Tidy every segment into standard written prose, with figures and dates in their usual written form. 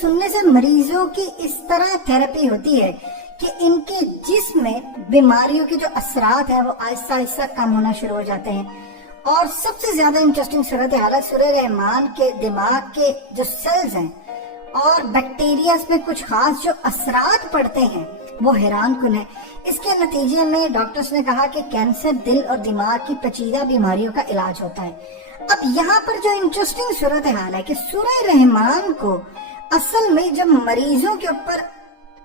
سننے سے مریضوں کی اس طرح تھراپی ہوتی ہے کہ ان کے جسم میں بیماریوں کے جو اثرات ہیں وہ آہستہ آہستہ کم ہونا شروع ہو جاتے ہیں. اور سب سے زیادہ انٹرسٹنگ صورتحال ہے سورہ رحمان کے دماغ کے جو سیلز ہیں اور بیکٹیریاز میں کچھ خاص جو اثرات پڑتے ہیں وہ حیران کن ہے. اس کے نتیجے میں ڈاکٹرز نے کہا کہ کینسر، دل اور دماغ کی پیچیدہ بیماریوں کا علاج ہوتا ہے. اب یہاں پر جو انٹرسٹنگ صورتحال ہے کہ سورہ رحمان کو اصل میں جب مریضوں کے اوپر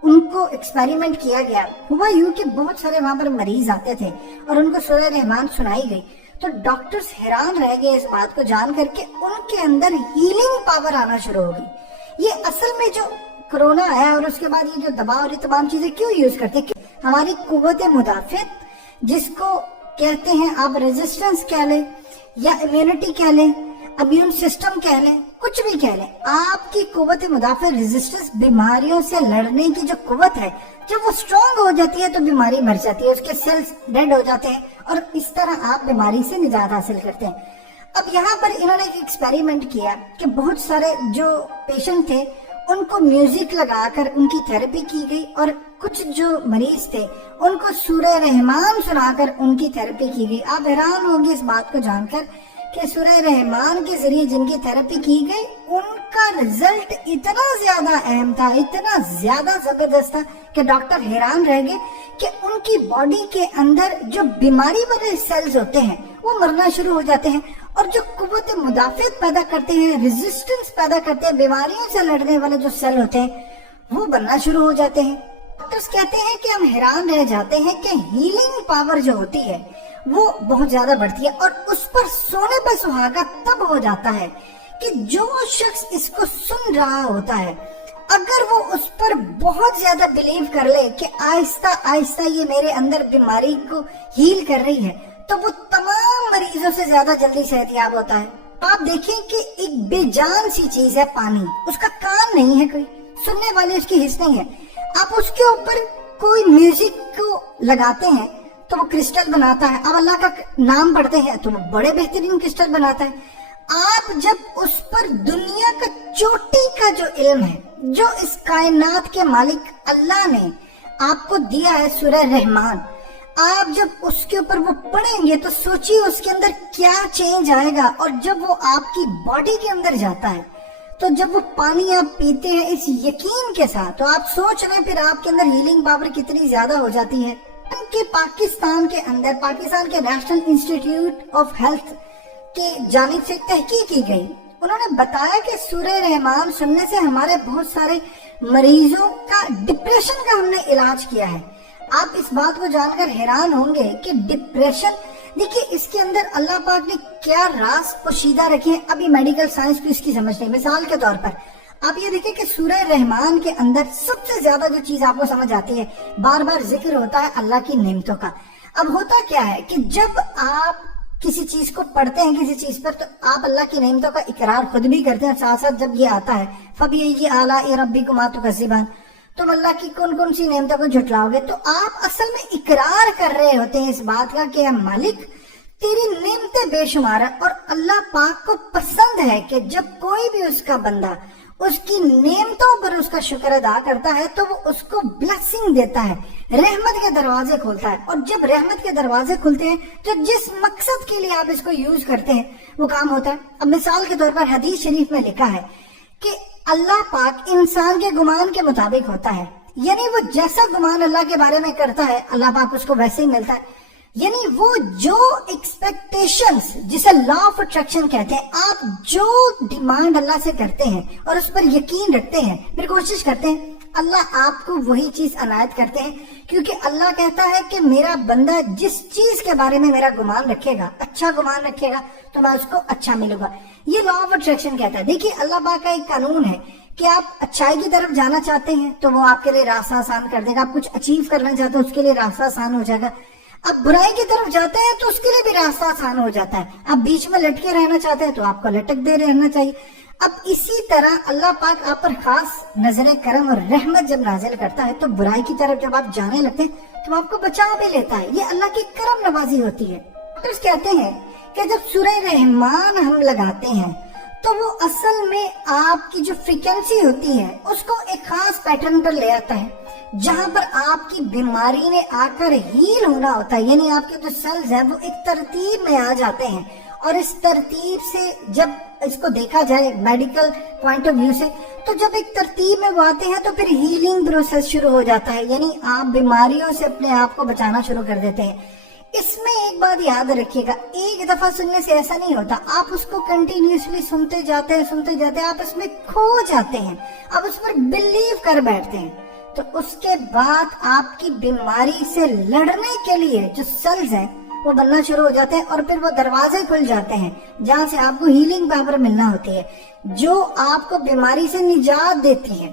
ان کو ایکسپیریمنٹ کیا گیا، ہوا یوں کہ بہت سارے وہاں پر مریض آتے تھے اور ان کو سورہ رحمان سنائی گئی تو ڈاکٹرز حیران رہ گئے اس بات کو جان کر کے ان کے اندر ہیلنگ پاور آنا شروع ہو گئی. یہ اصل میں جو کرونا ہے اور اس کے بعد یہ جو دوا اور یہ تمام چیزیں کیوں یوز کرتے ہیں، ہماری قوت مدافعت جس کو کہتے ہیں آپ ریزسٹنس کہہ لیں یا امیونٹی کہہ لیں، امیون سسٹم کہہ لیں، کچھ بھی کہہ لیں، آپ کی قوت مدافع ریزسٹنس بیماریوں سے لڑنے کی جو قوت ہے جب وہ سٹرونگ ہو جاتی ہے تو بیماری مر جاتی ہے، اس کے سیلز ڈیڈ ہو جاتے ہیں اور اس طرح آپ بیماری سے نجات حاصل کرتے ہیں. اب یہاں پر انہوں نے ایک ایکسپیریمنٹ کیا کہ بہت سارے جو پیشنٹ تھے ان کو میوزک لگا کر ان کی تھراپی کی گئی اور کچھ جو مریض تھے ان کو سورہ رحمان سنا کر ان کی تھراپی کی گئی. آپ حیران ہوں گے اس بات کو جان کر کہ سورہ رحمان کے ذریعے جن کی تھراپی کی گئی ان کا رزلٹ اتنا زیادہ اہم تھا، اتنا زیادہ زبردست تھا کہ ڈاکٹر حیران رہ گئے کہ ان کی باڈی کے اندر جو بیماری والے سیلز ہوتے ہیں وہ مرنا شروع ہو جاتے ہیں اور جو قوت مدافعت پیدا کرتے ہیں، ریزسٹنس پیدا کرتے ہیں، بیماریوں سے لڑنے والے جو سیل ہوتے ہیں وہ بننا شروع ہو جاتے ہیں. ڈاکٹرز کہتے ہیں کہ ہم حیران رہ جاتے ہیں کہ ہیلنگ پاور جو ہوتی ہے وہ بہت زیادہ بڑھتی ہے اور اس پر سونے پہ سہاگا تب ہو جاتا ہے کہ جو شخص اس کو سن رہا ہوتا ہے اگر وہ اس پر بہت زیادہ بلیو کر لے کہ آہستہ آہستہ یہ میرے اندر بیماری کو ہیل کر رہی ہے تو وہ تمام مریضوں سے زیادہ جلدی صحت یاب ہوتا ہے. آپ دیکھیں کہ ایک بے جان سی چیز ہے پانی، اس کا کان نہیں ہے، کوئی سننے والے اس کی حص نہیں ہے. آپ اس کے اوپر کوئی میوزک کو لگاتے ہیں تو وہ کرسٹل بناتا ہے، آپ اللہ کا نام پڑھتے ہیں تو وہ بڑے بہترین کرسٹل بناتا ہے. آپ جب اس پر دنیا کا چوٹی کا جو علم ہے جو اس کائنات کے مالک اللہ نے آپ کو دیا ہے سورہ رحمان، آپ جب اس کے اوپر وہ پڑھیں گے تو سوچیے اس کے اندر کیا چینج آئے گا. اور جب وہ آپ کی باڈی کے اندر جاتا ہے تو جب وہ پانی آپ پیتے ہیں اس یقین کے ساتھ تو آپ سوچ رہے ہیں پھر آپ کے اندر ہیلنگ پاور کتنی زیادہ ہو جاتی ہے. کہ پاکستان کے اندر پاکستان کے نیشنل انسٹیٹیوٹ آف ہیلتھ کے جانب سے تحقیق کی گئی، انہوں نے بتایا کہ سورہ رحمان سننے سے ہمارے بہت سارے مریضوں کا ڈپریشن کا ہم نے علاج کیا ہے. آپ اس بات کو جان کر حیران ہوں گے کہ ڈپریشن، دیکھیے اس کے اندر اللہ پاک نے کیا راز پوشیدہ رکھے ہیں، ابھی میڈیکل سائنس کو اس کی سمجھ نہیں. مثال کے طور پر آپ یہ دیکھیں کہ سورہ رحمان کے اندر سب سے زیادہ جو چیز آپ کو سمجھ آتی ہے، بار بار ذکر ہوتا ہے اللہ کی نعمتوں کا. اب ہوتا کیا ہے کہ جب آپ کسی چیز کو پڑھتے ہیں کسی چیز پر تو آپ اللہ کی نعمتوں کا اقرار خود بھی کرتے ہیں، ساتھ ساتھ جب یہ آتا ہے فَبِأَيِّ آلَاءِ رَبِّكُمَا تُكَذِّبَانِ، تم اللہ کی کون کون سی نعمتوں کو جھٹلاؤ گے، تو آپ اصل میں اقرار کر رہے ہوتے ہیں اس بات کا کہ اے مالک تیری نعمتیں بے شمار ہے. اور اللہ پاک کو پسند ہے کہ جب کوئی بھی اس کا بندہ اس کی نعمتوں پر اس کا شکر ادا کرتا ہے تو وہ اس کو بلیسنگ دیتا ہے، رحمت کے دروازے کھولتا ہے. اور جب رحمت کے دروازے کھلتے ہیں تو جس مقصد کے لیے آپ اس کو یوز کرتے ہیں وہ کام ہوتا ہے. اب مثال کے طور پر حدیث شریف میں لکھا ہے کہ اللہ پاک انسان کے گمان کے مطابق ہوتا ہے، یعنی وہ جیسا گمان اللہ کے بارے میں کرتا ہے اللہ پاک اس کو ویسے ہی ملتا ہے. یعنی وہ جو ایکسپیکٹیشنز جسے لا آف اٹریکشن کہتے ہیں، آپ جو ڈیمانڈ اللہ سے کرتے ہیں اور اس پر یقین رکھتے ہیں پھر کوشش کرتے ہیں، اللہ آپ کو وہی چیز عنایت کرتے ہیں. کیونکہ اللہ کہتا ہے کہ میرا بندہ جس چیز کے بارے میں میرا گمان رکھے گا، اچھا گمان رکھے گا تو میں اس کو اچھا ملوں گا. یہ لا آف اٹریکشن کہتا ہے. دیکھیے اللہ پاک کا ایک قانون ہے کہ آپ اچھائی کی طرف جانا چاہتے ہیں تو وہ آپ کے لیے راستہ آسان کر دے گا. آپ کچھ اچیو کرنا چاہتے ہیں اس کے لیے راستہ آسان ہو جائے گا. آپ برائی کی طرف جاتے ہیں تو اس کے لیے بھی راستہ آسان ہو جاتا ہے. آپ بیچ میں لٹکے رہنا چاہتے ہیں تو آپ کو لٹک دے رہنا چاہیے. اب اسی طرح اللہ پاک آپ پر خاص نظر کرم اور رحمت جب نازل کرتا ہے تو برائی کی طرف جب آپ جانے لگتے ہیں تو آپ کو بچا بھی لیتا ہے. یہ اللہ کی کرم نوازی ہوتی ہے. ڈاکٹرز کہتے ہیں کہ جب سورہ رحمان ہم لگاتے ہیں تو وہ اصل میں آپ کی جو فریکوینسی ہوتی ہے اس کو ایک خاص پیٹرن پر لے آتا ہے جہاں پر آپ کی بیماری نے آ کر ہیل ہونا ہوتا ہے. یعنی آپ کے جو سیلز ہیں وہ ایک ترتیب میں آ جاتے ہیں, اور اس ترتیب سے جب اس کو دیکھا جائے میڈیکل پوائنٹ آف ویو سے, تو جب ایک ترتیب میں وہ آتے ہیں تو پھر ہیلنگ پروسیس شروع ہو جاتا ہے. یعنی آپ بیماریوں سے اپنے آپ کو بچانا شروع کر دیتے ہیں. اس میں ایک بات یاد رکھیے گا, ایک دفعہ سننے سے ایسا نہیں ہوتا, آپ اس کو کنٹینیوسلی سنتے جاتے ہیں, آپ اس میں کھو جاتے ہیں, آپ اس پر بلیو کر بیٹھتے ہیں. تو اس کے بعد آپ کی بیماری سے لڑنے کے لیے جو سیلز ہیں وہ بننا شروع ہو جاتے ہیں, اور پھر وہ دروازے کھل جاتے ہیں جہاں سے آپ کو ہیلنگ پاور ملنا ہوتی ہے جو آپ کو بیماری سے نجات دیتی ہے.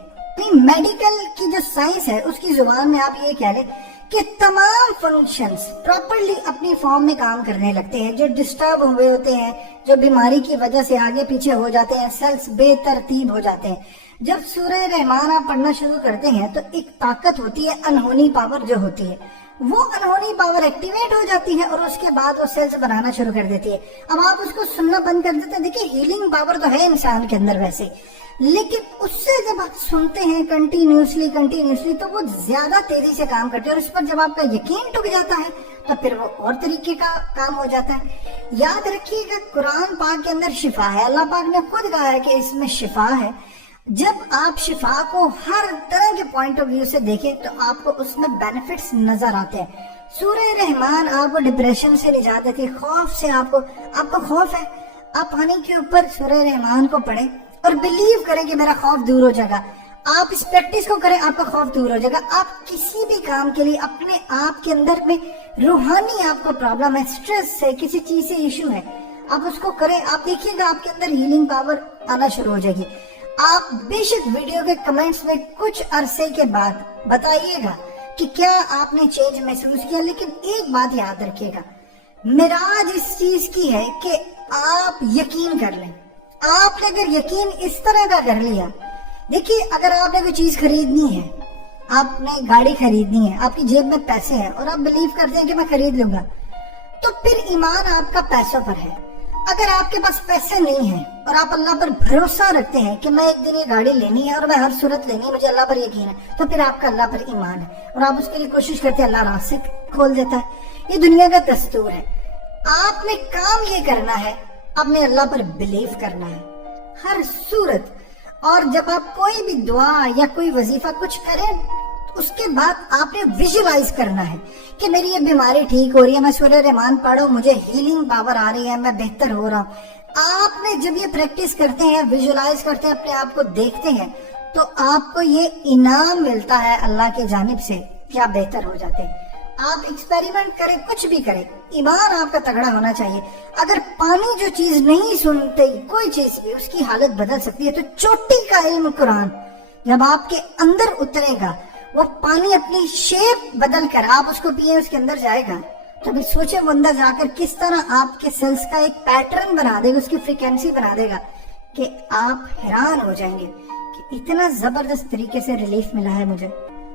میڈیکل کی جو سائنس ہے اس کی زبان میں آپ یہ کہہ لیں کہ تمام فنکشنز پراپرلی اپنی فارم میں کام کرنے لگتے ہیں. جو ڈسٹرب ہوئے ہوتے ہیں, جو بیماری کی وجہ سے آگے پیچھے ہو جاتے ہیں, سیلز بے ترتیب ہو جاتے ہیں. جب سورہ رحمان آپ پڑھنا شروع کرتے ہیں تو ایک طاقت ہوتی ہے, انہونی پاور جو ہوتی ہے, وہ انہونی پاور ایکٹیویٹ ہو جاتی ہے, اور اس کے بعد وہ سیلز بنانا شروع کر دیتی ہے. اب آپ اس کو سننا بند کر دیتے ہیں. دیکھیں ہیلنگ پاور تو ہے انسان کے اندر ویسے, لیکن اس سے جب آپ سنتے ہیں کنٹینیوسلی تو وہ زیادہ تیزی سے کام کرتے ہیں, اور اس پر جب آپ کا یقین ٹک جاتا ہے تو پھر وہ اور طریقے کا کام ہو جاتا ہے. یاد رکھیے گا قرآن پاک کے اندر شفا ہے. اللہ پاک نے خود کہا ہے کہ اس میں شفا ہے. جب آپ شفا کو ہر طرح کے پوائنٹ آف ویو سے دیکھیں تو آپ کو اس میں بینیفٹس نظر آتے ہیں. سورہ رحمان آپ کو ڈپریشن سے نجات دیتی ہے, خوف سے آپ کو خوف ہے, آپ پانی کے اوپر سورہ رحمان کو پڑھیں اور بلیو کریں کہ میرا خوف دور ہو جائے گا. آپ اس پریکٹس کو کریں, آپ کا خوف دور ہو جائے گا. آپ کسی بھی کام کے لیے اپنے آپ کے اندر میں روحانی آپ کو پرابلم ہے, سٹریس ہے, کسی چیز سے ایشو ہے, آپ اس کو کریں, آپ دیکھیے گا آپ کے اندر ہیلنگ پاور آنا شروع ہو جائے گی. آپ بے شک ویڈیو کے کمنٹس میں کچھ عرصے کے بعد بتائیے گا کہ کیا آپ نے چینج محسوس کیا, لیکن ایک بات یاد رکھیے گا, معراج اس چیز کی ہے کہ آپ یقین کر لیں. آپ نے اگر یقین اس طرح کا کر لیا, دیکھیے اگر آپ نے کوئی چیز خریدنی ہے, آپ نے گاڑی خریدنی ہے, آپ کی جیب میں پیسے ہیں اور آپ بلیو کرتے ہیں کہ میں خرید لوں گا, تو پھر ایمان آپ کا پیسوں پر ہے. اگر آپ کے پاس پیسے نہیں ہیں اور آپ اللہ پر بھروسہ رکھتے ہیں کہ میں ایک دن یہ گاڑی لینی ہے اور میں ہر صورت لینی ہے, مجھے اللہ پر یقین ہے, تو پھر آپ کا اللہ پر ایمان ہے اور آپ اس کے لیے کوشش کرتے ہیں, اللہ راستے کھول دیتا ہے. یہ دنیا کا دستور ہے. آپ نے کام یہ کرنا ہے, آپ نے اللہ پر بلیو کرنا ہے ہر صورت. اور جب آپ کوئی بھی دعا یا کوئی وظیفہ کچھ کریں, اس کے بعد آپ نے ویژولائز کرنا ہے کہ میری یہ بیماری ٹھیک ہو رہی ہے, میں سورہ رحمان پڑھوں, مجھے ہیلنگ پاور آ رہی ہے, میں بہتر ہو رہا ہوں. آپ نے جب یہ پریکٹس کرتے ہیں, ویژولائز کرتے ہیں, اپنے آپ کو دیکھتے ہیں, تو آپ کو یہ انعام ملتا ہے اللہ کی جانب سے کہ آپ بہتر ہو جاتے ہیں. آپ ایکسپیریمنٹ کریں, کچھ بھی کریں, ایمان آپ کا تگڑا ہونا چاہیے. اگر پانی جو چیز نہیں سنتے, کوئی چیز بھی اس کی حالت بدل سکتی ہے, تو چوٹی کا علم قرآن جب آپ کے اندر اترے گا, وہ پانی اپنی شیپ بدل کر آپ اس کو پیئے, اس کے اندر جائے گا, تو بھی سوچے وہ اندر جا کر کس طرح آپ کے سیلز کا ایک پیٹرن بنا دے گا, اس کی فریکوینسی بنا دے گا کہ آپ حیران ہو جائیں گے کہ اتنا زبردست طریقے سے ریلیف ملا ہے مجھے.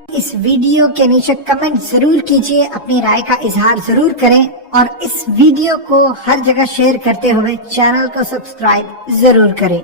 اس ویڈیو کے نیچے کمنٹ ضرور کیجئے, اپنی رائے کا اظہار ضرور کریں, اور اس ویڈیو کو ہر جگہ شیئر کرتے ہوئے چینل کو سبسکرائب ضرور کریں.